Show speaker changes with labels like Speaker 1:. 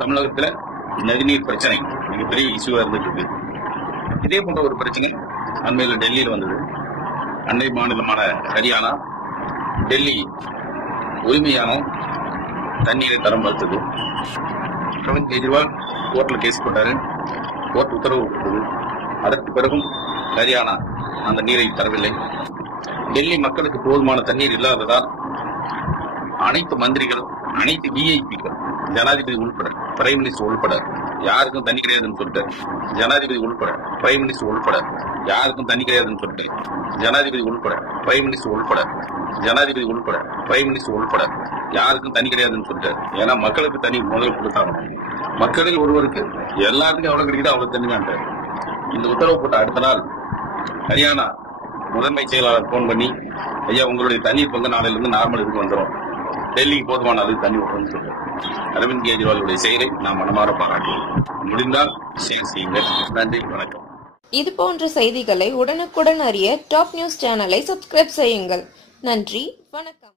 Speaker 1: தமிழகத்துல நதிநீர் பிரச்சனை மிகப்பெரிய இஷ்யூவா இருந்துட்டு இருக்கு. இதே போன்ற ஒரு பிரச்சனை அண்மையில் டெல்லியில் வந்தது. அண்டை மாநிலமான ஹரியானா டெல்லி உரிமையான தண்ணீரை தரம் மறுத்தது. அரவிந்த் கெஜ்ரிவால் கோர்ட்டில் கேஸ் போட்டாரு. கோர்ட் உத்தரவு கொடுத்தது. அதற்கு பிறகும் ஹரியானா அந்த நீரை தரவில்லை. டெல்லி மக்களுக்கு போதுமான தண்ணீர் இல்லாததால் அனைத்து மந்திரிகள் அனைத்து விஐபிகள் ஜனாதிபதி உள்பட பிரைம் மினிஸ்டர் உள்பட யாருக்கும் தண்ணி கிடையாதுன்னு சொல்லிட்டு ஜனாதிபதி உள்பட பிரைம் மினிஸ்டர் உள்பட யாருக்கும் தண்ணி கிடையாதுன்னு சொல்லிட்டு ஜனாதிபதி உள்பட பிரைம் மினிஸ்டர் உள்பட ஜனாதிபதி உள்பட பிரைம் மினிஸ்டர் உள்பட யாருக்கும் தண்ணி கிடையாதுன்னு சொல்லிட்டு ஏன்னா மக்களுக்கு தண்ணி முதல் கொடுத்தாங்க மக்களில் ஒருவருக்கு எல்லாருக்கும் எவ்வளவு கிடைக்குதோ அவ்வளவு தண்ணி வேண்டாம் இந்த உத்தரவு போட்ட அடுத்த நாள் ஹரியானா முதன்மை செயலாளர் போன் பண்ணி ஐயா உங்களுடைய தண்ணீர் பங்கு நாளையில இருந்து நார்மல் இதுக்கு வந்துடும் டெல்லிக்கு போதுமான அளவு தண்ணி விட்டுறோம்னு சொல்றாரு அரவிந்த் கெஜ்ரிவாலுடைய செயலை நாம் மனமாற பாராட்டுவோம். முடிந்தால் ஷேர் செய்யுங்கள் நன்றி வணக்கம்.
Speaker 2: இது போன்ற செய்திகளை உடனுக்குடன் அறிய டாப் நியூஸ் சேனலை சப்ஸ்கிரைப் செய்யுங்கள். நன்றி வணக்கம்.